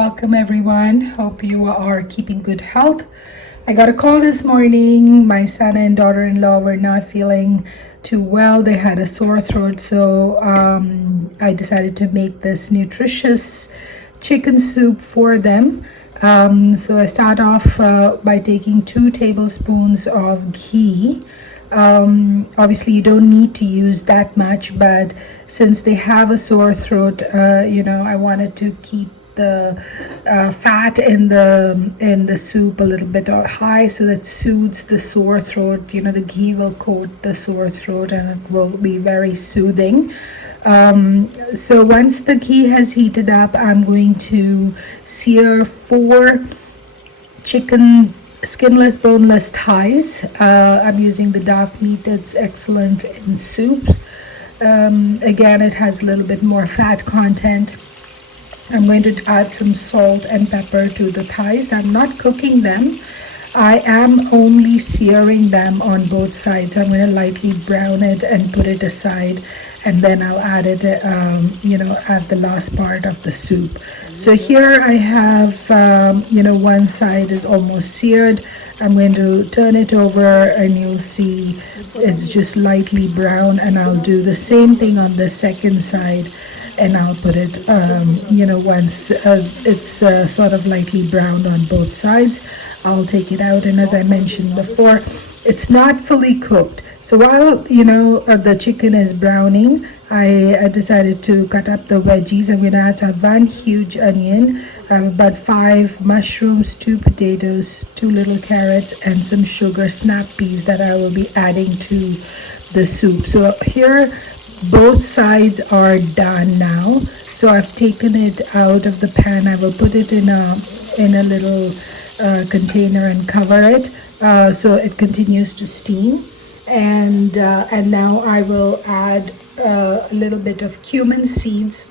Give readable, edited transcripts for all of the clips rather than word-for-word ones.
Welcome everyone. Hope you are keeping good health. I got a call this morning. My son and daughter-in-law were not feeling too well. They had a sore throat, so I decided to make this nutritious chicken soup for them. So I start off by taking 2 tablespoons of ghee. Obviously you don't need to use that much, but since they have a sore throat, I wanted to keep the fat in the soup a little bit high, so that soothes the sore throat. The ghee will coat the sore throat and it will be very soothing. So once the ghee has heated up, I'm going to sear 4 chicken skinless boneless thighs. I'm using the dark meat. It's excellent in soups. Again, it has a little bit more fat content. I'm going to add some salt and pepper to the thighs. I'm not cooking them. I am only searing them on both sides. I'm going to lightly brown it and put it aside, and then I'll add it at the last part of the soup. So here I have one side is almost seared. I'm going to turn it over and you'll see it's just lightly brown, and I'll do the same thing on the second side, and I'll put it once it's sort of lightly browned on both sides, I'll take it out. And as I mentioned before, it's not fully cooked. So while the chicken is browning, I decided to cut up the veggies. I'm going to add 1 huge onion, about 5 mushrooms, 2 potatoes, 2 little carrots, and some sugar snap peas that I will be adding to the soup. So here both sides are done now. So I've taken it out of the pan. I will put it in a little container and cover it so it continues to steam. And now I will add a little bit of cumin seeds.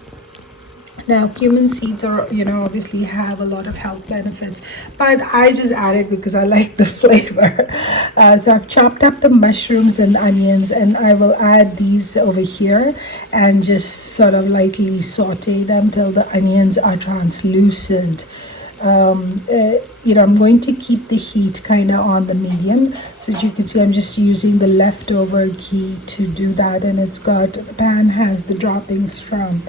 Now cumin seeds are obviously have a lot of health benefits, but I just add it because I like the flavor. So I've chopped up the mushrooms and onions, and I will add these over here and just sort of lightly saute them till the onions are translucent. I'm going to keep the heat kind of on the medium. So as you can see, I'm just using the leftover ghee to do that, and the pan has the droppings from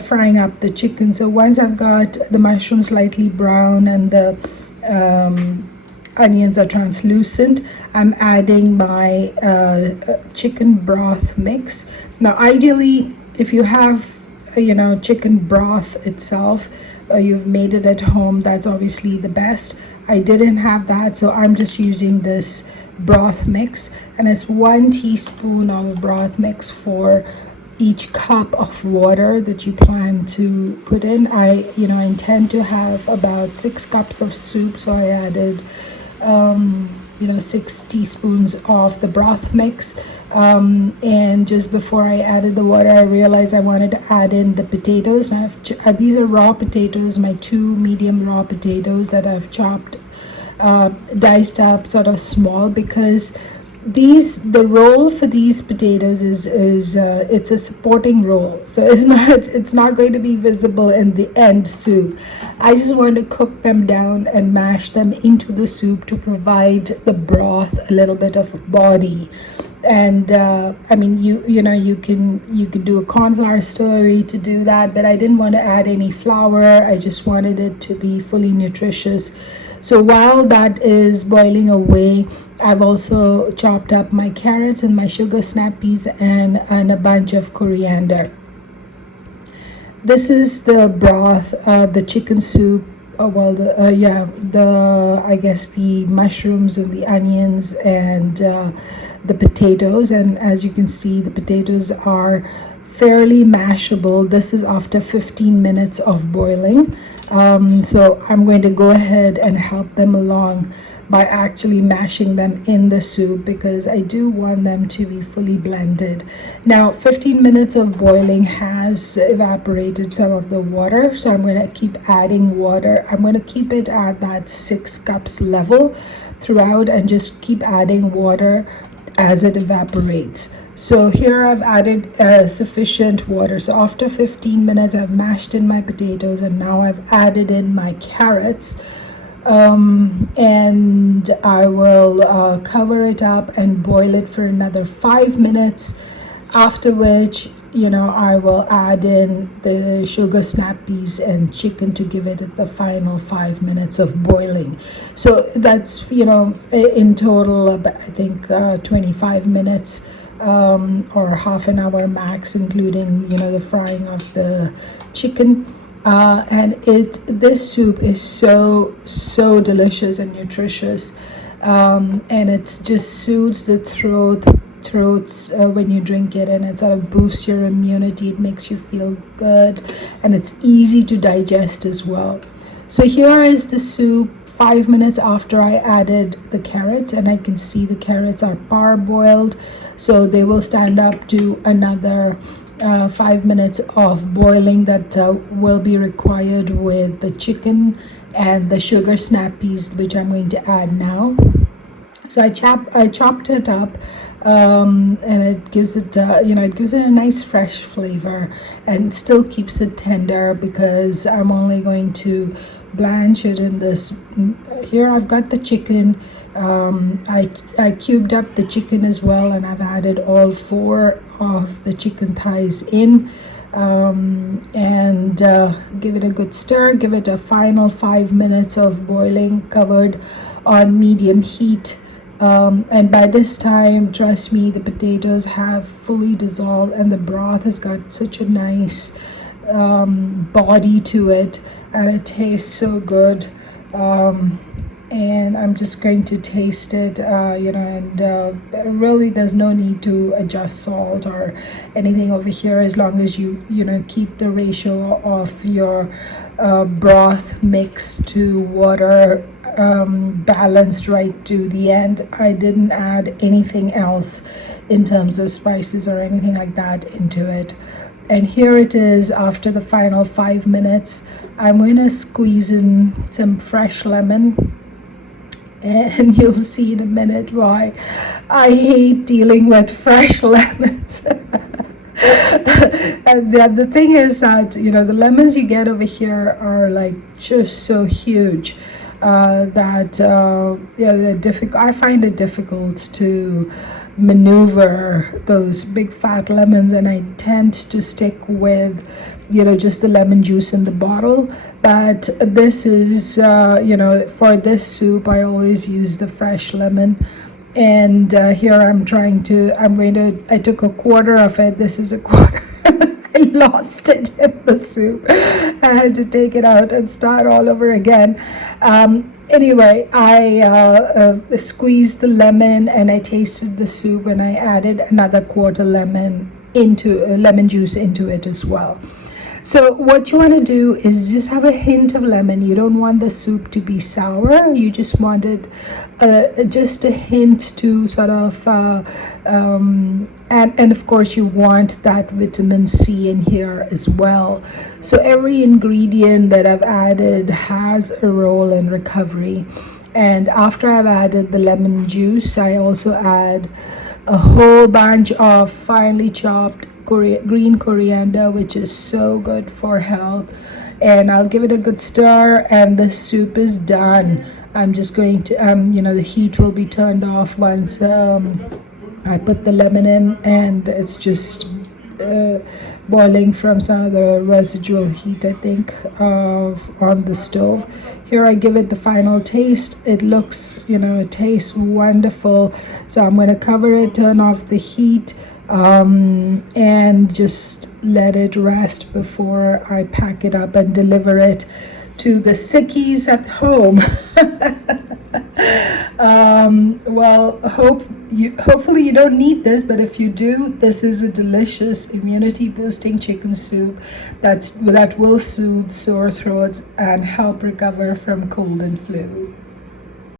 frying up the chicken. So once I've got the mushrooms slightly brown and the onions are translucent, I'm adding my chicken broth mix. Now ideally, if you have chicken broth itself, you've made it at home, that's obviously the best. I didn't have that, so I'm just using this broth mix, and it's 1 teaspoon of broth mix for each cup of water that you plan to put in. I intend to have about 6 cups of soup, so I added 6 teaspoons of the broth mix. And just before I added the water, I realized I wanted to add in the potatoes. Now these are raw potatoes, my 2 medium raw potatoes that I've chopped, diced up sort of small, because the roll for these potatoes is it's a supporting roll, so it's not going to be visible in the end soup. I just want to cook them down and mash them into the soup to provide the broth a little bit of a body. And you can do a corn flour slurry to do that, but I didn't want to add any flour. I just wanted it to be fully nutritious. So while that is boiling away, I've also chopped up my carrots and my sugar snap peas and a bunch of coriander. This is the broth, the chicken soup. I guess the mushrooms and the onions and the potatoes. And as you can see, the potatoes are fairly mashable. This is after 15 minutes of boiling. So I'm going to go ahead and help them along by actually mashing them in the soup, because I do want them to be fully blended. Now 15 minutes of boiling has evaporated some of the water, so I'm going to keep adding water. I'm going to keep it at that 6 cups level throughout and just keep adding water as it evaporates. So here I've added sufficient water. So after 15 minutes, I've mashed in my potatoes, and now I've added in my carrots. And I will cover it up and boil it for another 5 minutes, after which I will add in the sugar snap peas and chicken to give it the final 5 minutes of boiling. So that's in total I think 25 minutes or half an hour max, including the frying of the chicken. And this soup is so delicious and nutritious, and it's just soothes the throats when you drink it, and it sort of boosts your immunity. It makes you feel good, and it's easy to digest as well. So here is the soup 5 minutes after I added the carrots, and I can see the carrots are parboiled, so they will stand up to another 5 minutes of boiling that will be required with the chicken and the sugar snap peas, which I'm going to add now. So I chopped it up, and it gives it it gives it a nice fresh flavor, and still keeps it tender because I'm only going to blanch it in this. Here I've got the chicken. I cubed up the chicken as well, and I've added all 4 of the chicken thighs in, and give it a good stir. Give it a final 5 minutes of boiling, covered on medium heat. And by this time, trust me, the potatoes have fully dissolved, and the broth has got such a nice body to it, and it tastes so good. And I'm just going to taste it, and really there's no need to adjust salt or anything over here, as long as you keep the ratio of your broth mix to water balanced right to the end. I didn't add anything else in terms of spices or anything like that into it. And here it is after the final 5 minutes. I'm going to squeeze in some fresh lemon, and you'll see in a minute why I hate dealing with fresh lemons. And the thing is that the lemons you get over here are like just so huge that they're difficult. I find it difficult to maneuver those big fat lemons, and I tend to stick with just the lemon juice in the bottle. But this is for this soup I always use the fresh lemon. And here I took a quarter of it. This is a quarter. I lost it in the soup. I had to take it out and start all over again. Anyway, I squeezed the lemon, and I tasted the soup, and I added another quarter lemon juice into it as well. So what you want to do is just have a hint of lemon. You don't want the soup to be sour. You just want it just a hint to sort of and of course you want that vitamin C in here as well. So every ingredient that I've added has a role in recovery. And after I've added the lemon juice, I also add a whole bunch of finely chopped green coriander, which is so good for health. And I'll give it a good stir, and the soup is done. I'm just going to the heat will be turned off once I put the lemon in, and it's just boiling from some of the residual heat, I think, on the stove. Here I give it the final taste. It looks, it tastes wonderful. So I'm going to cover it, turn off the heat, and just let it rest before I pack it up and deliver it to the sickies at home. Well, hopefully you don't need this, but if you do, this is a delicious immunity boosting chicken soup that will soothe sore throats and help recover from cold and flu.